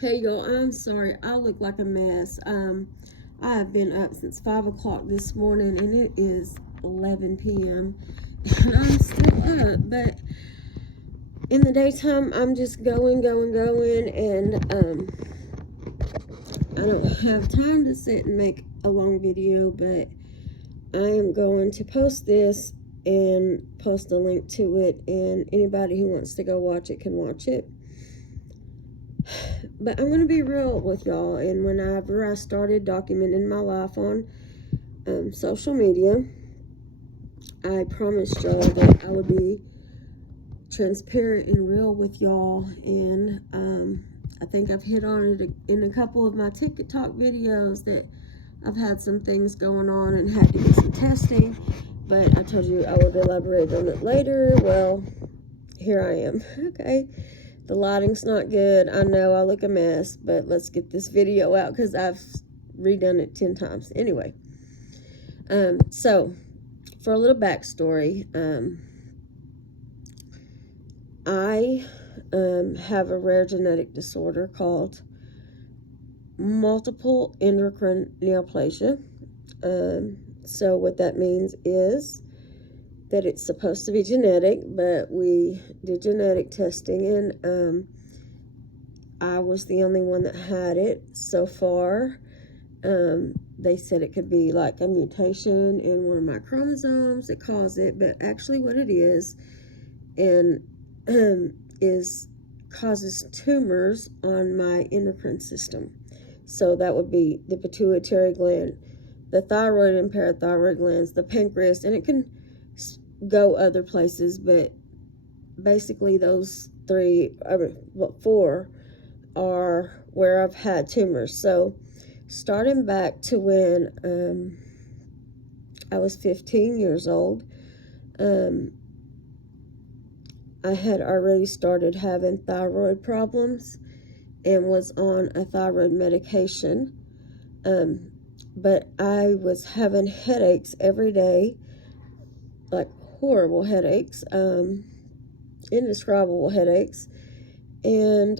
Hey y'all, I'm sorry. I look like a mess. I have been up since 5 o'clock this morning and it is 11 p.m. and I'm still up. But in the daytime, I'm just going, and I don't have time to sit and make a long video, but I am going to post this and post a link to it, and anybody who wants to go watch it can watch it. But I'm going to be real with y'all, and whenever I started documenting my life on social media, I promised y'all that I would be transparent and real with y'all, and I think I've hit on it in a couple of my TikTok videos that I've had some things going on and had to get some testing, but I told you I would elaborate on it later. Well, here I am. Okay. The lighting's not good. I know I look a mess, but let's get this video out because I've redone it 10 times. Anyway, so for a little backstory, I have a rare genetic disorder called multiple endocrine neoplasia. So what that means is that it's supposed to be genetic, but we did genetic testing, and I was the only one that had it so far. They said it could be like a mutation in one of my chromosomes that caused it, but actually what it is, and is causes tumors on my endocrine system. So that would be the pituitary gland, the thyroid and parathyroid glands, the pancreas, and it can go other places, but basically those four are where I've had tumors. So starting back to when I was 15 years old, I had already started having thyroid problems and was on a thyroid medication, but I was having headaches every day, like horrible headaches, indescribable headaches, and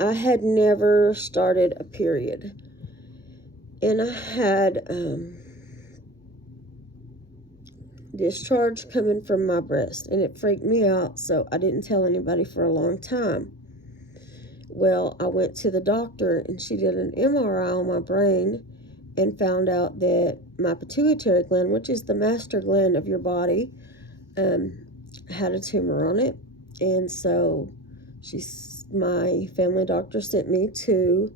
I had never started a period, and I had discharge coming from my breast, and it freaked me out, so I didn't tell anybody for a long time. Well, I went to the doctor, and she did an MRI on my brain and found out that my pituitary gland, which is the master gland of your body, had a tumor on it. And so my family doctor sent me to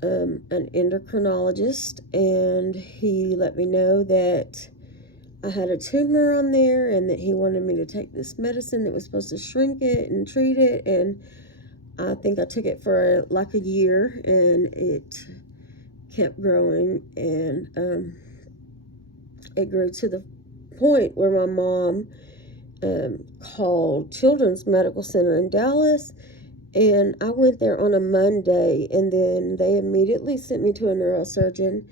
an endocrinologist, and he let me know that I had a tumor on there and that he wanted me to take this medicine that was supposed to shrink it and treat it. And I think I took it for like a year, and it kept growing, and it grew to the point where my mom called Children's Medical Center in Dallas, and I went there on a Monday, and then they immediately sent me to a neurosurgeon,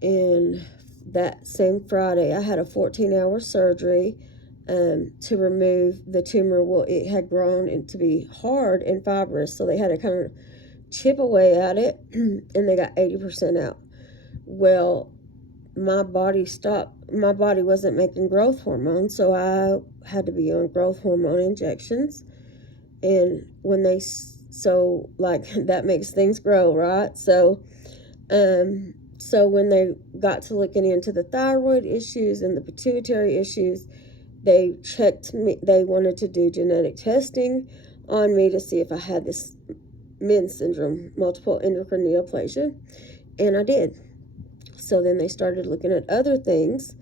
and that same Friday I had a 14-hour surgery to remove the tumor. Well, it had grown to be hard and fibrous, so they had to kind of chip away at it, and they got 80% out. Well, my body wasn't making growth hormone, so I had to be on growth hormone injections. And when that makes things grow, right? So when they got to looking into the thyroid issues and the pituitary issues, they checked me. They wanted to do genetic testing on me to see if I had this MENS syndrome, multiple endocrine neoplasia, and I did. So then they started looking at other things,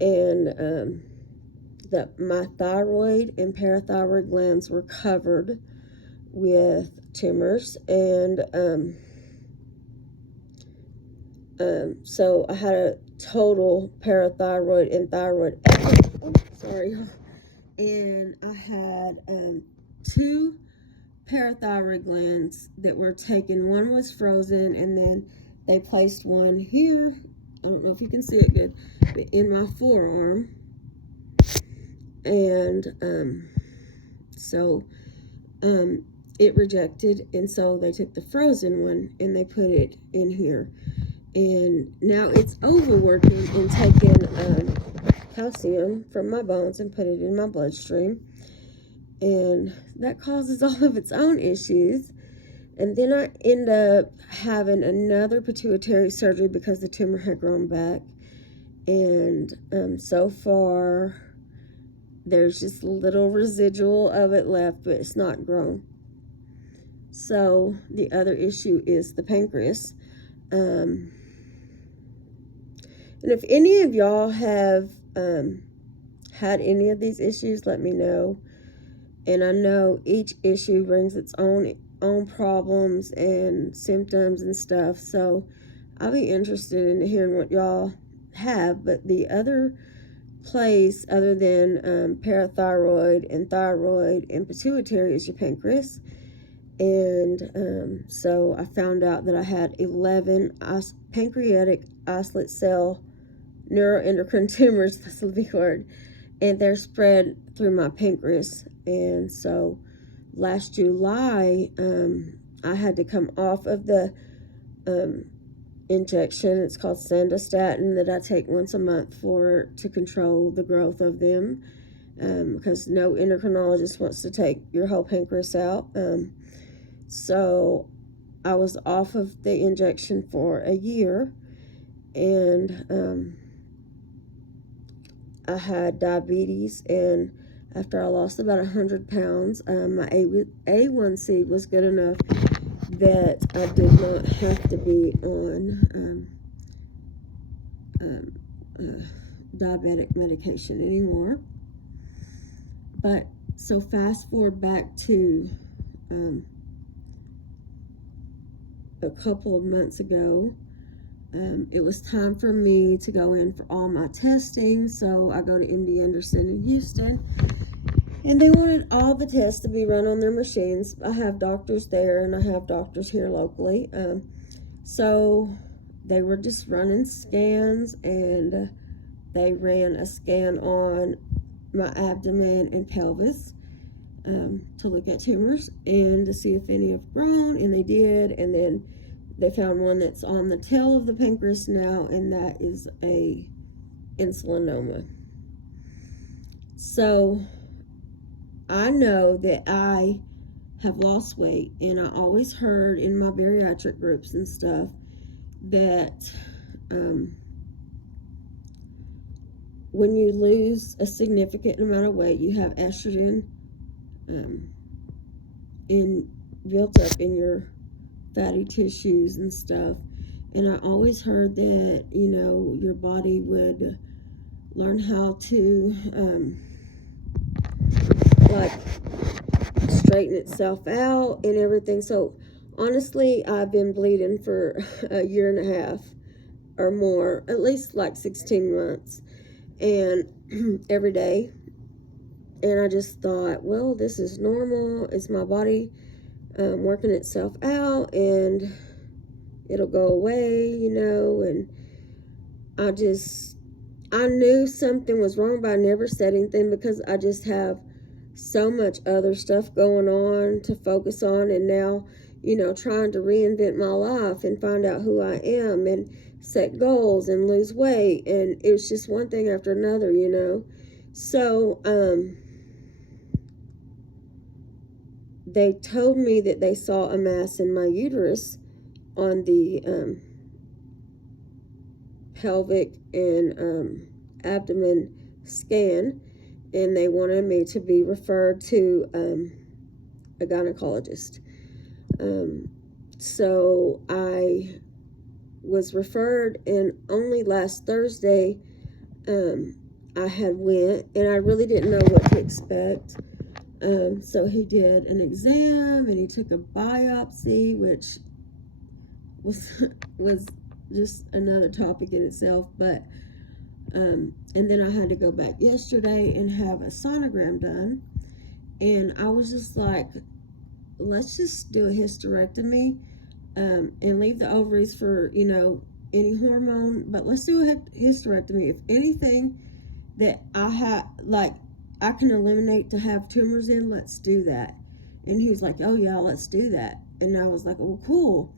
and that my thyroid and parathyroid glands were covered with tumors, and so I had a total parathyroid and thyroid. And I had 2 parathyroid glands that were taken. One was frozen, and then they placed one here. I don't know if you can see it good, but in my forearm. And so it rejected, and so they took the frozen one and they put it in here. And now it's overworking and taking calcium from my bones and put it in my bloodstream. And that causes all of its own issues. And then I end up having another pituitary surgery because the tumor had grown back. And so far, there's just a little residual of it left, but it's not grown. So the other issue is the pancreas. And if any of y'all have had any of these issues, let me know. And I know each issue brings its own problems and symptoms and stuff, so I'll be interested in hearing what y'all have. But the other place other than parathyroid and thyroid and pituitary is your pancreas. And so I found out that I had 11 pancreatic islet cell neuroendocrine tumors, that's the big word, and they're spread through my pancreas. And so last July, I had to come off of the injection. It's called sandostatin that I take once a month to control the growth of them, because no endocrinologist wants to take your whole pancreas out. So I was off of the injection for a year, and I had diabetes, and after I lost about 100 pounds, my A1C was good enough that I did not have to be on diabetic medication anymore. But so fast forward back to a couple of months ago, it was time for me to go in for all my testing. So I go to MD Anderson in Houston, and they wanted all the tests to be run on their machines. I have doctors there, and I have doctors here locally. So they were just running scans, and they ran a scan on my abdomen and pelvis to look at tumors and to see if any have grown, and they did. And then they found one that's on the tail of the pancreas now, and that is a insulinoma. So I know that I have lost weight, and I always heard in my bariatric groups and stuff that when you lose a significant amount of weight, you have estrogen built up in your fatty tissues and stuff. And I always heard that, your body would learn how to straighten itself out and everything. So honestly, I've been bleeding for a year and a half or more, at least like 16 months, and every day. And I just thought, well, this is normal. It's my body working itself out, and it'll go away, and I knew something was wrong, but I never said anything because I just have so much other stuff going on to focus on. And now, trying to reinvent my life and find out who I am and set goals and lose weight. And it was just one thing after another, So, they told me that they saw a mass in my uterus on the pelvic and abdomen scan, and they wanted me to be referred to a gynecologist. So I was referred, and only last Thursday I had went, and I really didn't know what to expect. So he did an exam, and he took a biopsy, which was just another topic in itself. But and then I had to go back yesterday and have a sonogram done, and I was just like, let's just do a hysterectomy and leave the ovaries for any hormone, but let's do a hysterectomy. If anything that I can eliminate to have tumors in, let's do that. And he was like, oh yeah, let's do that. And I was like, oh, cool.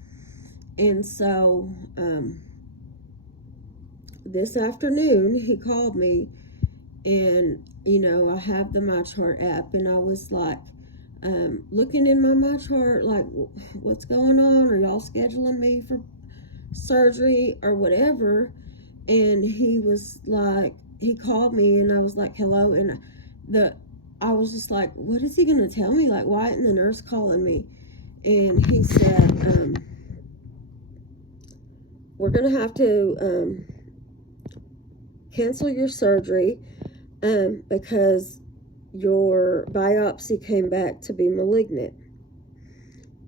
And so this afternoon he called me, and I have the MyChart app, and I was like looking in my MyChart, like, what's going on? Are y'all scheduling me for surgery or whatever? And he was like, he called me, and I was like, hello. And I was just like, what is he gonna tell me? Like, why isn't the nurse calling me? And he said, we're gonna have to cancel your surgery because your biopsy came back to be malignant.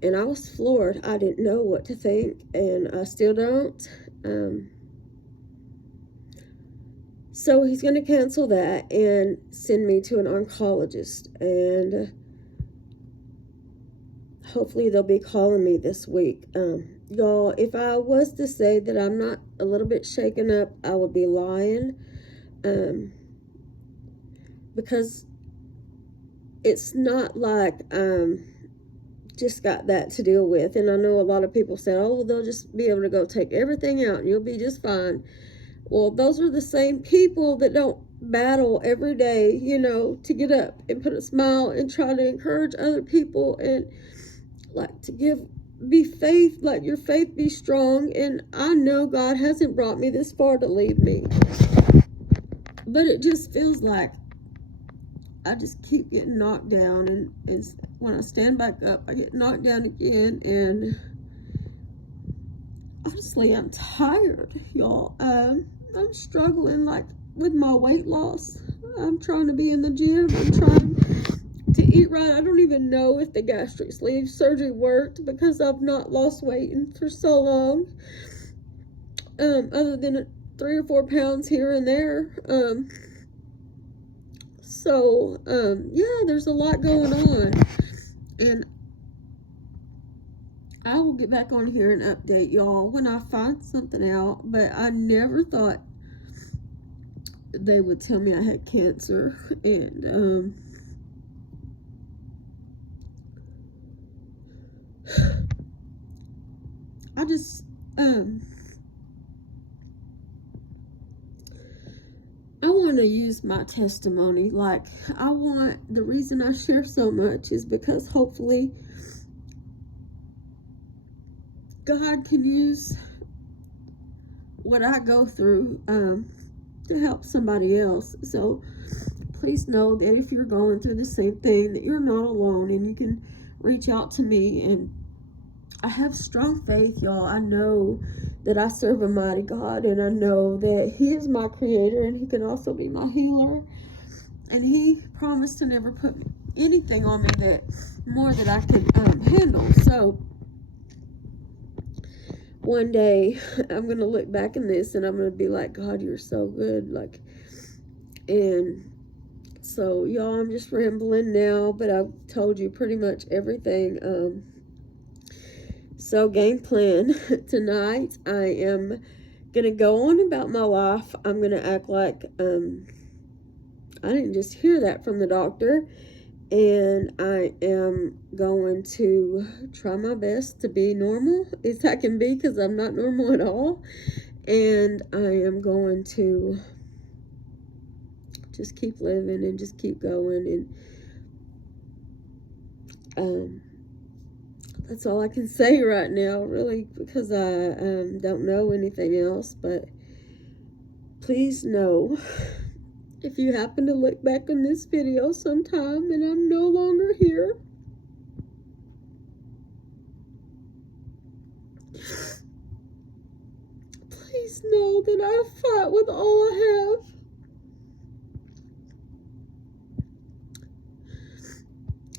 And I was floored. I didn't know what to think, and I still don't. So he's going to cancel that and send me to an oncologist, and hopefully they'll be calling me this week. Y'all, if I was to say that I'm not a little bit shaken up, I would be lying, because it's not like just got that to deal with. And I know a lot of people say, oh, well, they'll just be able to go take everything out and you'll be just fine. Well, those are the same people that don't battle every day, to get up and put a smile and try to encourage other people, and like be faith, like your faith be strong. And I know God hasn't brought me this far to leave me, but it just feels like I just keep getting knocked down, and when I stand back up, I get knocked down again. And honestly, I'm tired, y'all. I'm struggling like with my weight loss. I'm trying to be in the gym. I'm trying to eat right. I don't even know if the gastric sleeve surgery worked, because I've not lost weight for so long, other than 3 or 4 pounds here and there. So yeah, there's a lot going on, and I will get back on here and update y'all when I find something out. But I never thought they would tell me I had cancer, and I just I want to use my testimony. Like, the reason I share so much is because hopefully God can use what I go through to help somebody else. So please know that if you're going through the same thing, that you're not alone, and you can reach out to me. And I have strong faith, y'all. I know that I serve a mighty God, and I know that He is my creator, and He can also be my healer. And He promised to never put anything on me that more that I could handle. So one day I'm gonna look back in this, and I'm gonna be like, God, you're so good. Like, and so y'all, I'm just rambling now, but I've told you pretty much everything. So game plan tonight, I am gonna go on about my life. I'm gonna act like I didn't just hear that from the doctor, and I am going to try my best to be normal as I can be, because I'm not normal at all. And I am going to just keep living and just keep going, and that's all I can say right now, really, because I don't know anything else. But please know, if you happen to look back on this video sometime and I'm no longer here, please know that I fought with all I have.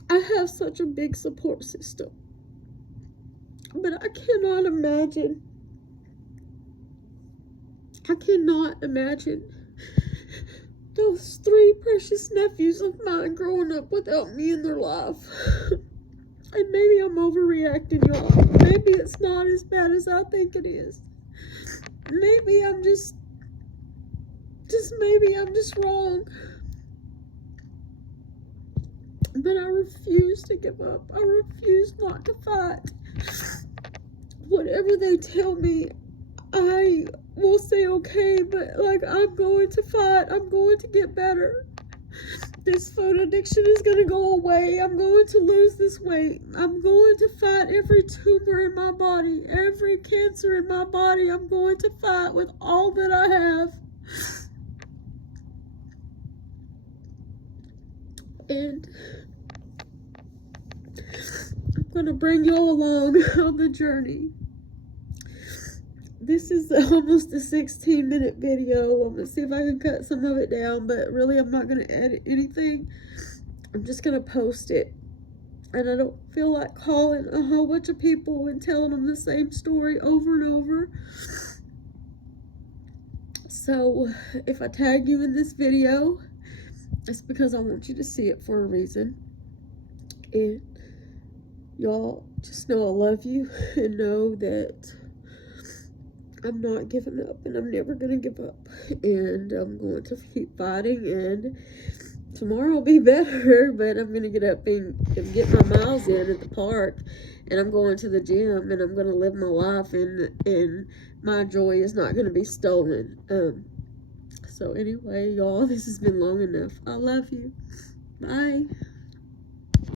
I have such a big support system, but I cannot imagine those 3 precious nephews of mine growing up without me in their life. And maybe I'm overreacting, y'all. Maybe it's not as bad as I think it is. Maybe I'm just wrong. But I refuse to give up. I refuse not to fight. Whatever they tell me, I will say okay, but like, I'm going to fight. I'm going to get better. This phone addiction is going to go away. I'm going to lose this weight. I'm going to fight every tumor in my body, every cancer in my body. I'm going to fight with all that I have. And I'm going to bring you all along on the journey. This is almost a 16-minute video. I'm going to see if I can cut some of it down, but really I'm not going to edit anything. I'm just going to post it. And I don't feel like calling a whole bunch of people and telling them the same story over and over. So if I tag you in this video, it's because I want you to see it for a reason. And y'all just know I love you and know that I'm not giving up, and I'm never going to give up, and I'm going to keep fighting, and tomorrow will be better, but I'm going to get up and get my miles in at the park, and I'm going to the gym, and I'm going to live my life, and my joy is not going to be stolen. So anyway, y'all, this has been long enough. I love you. Bye.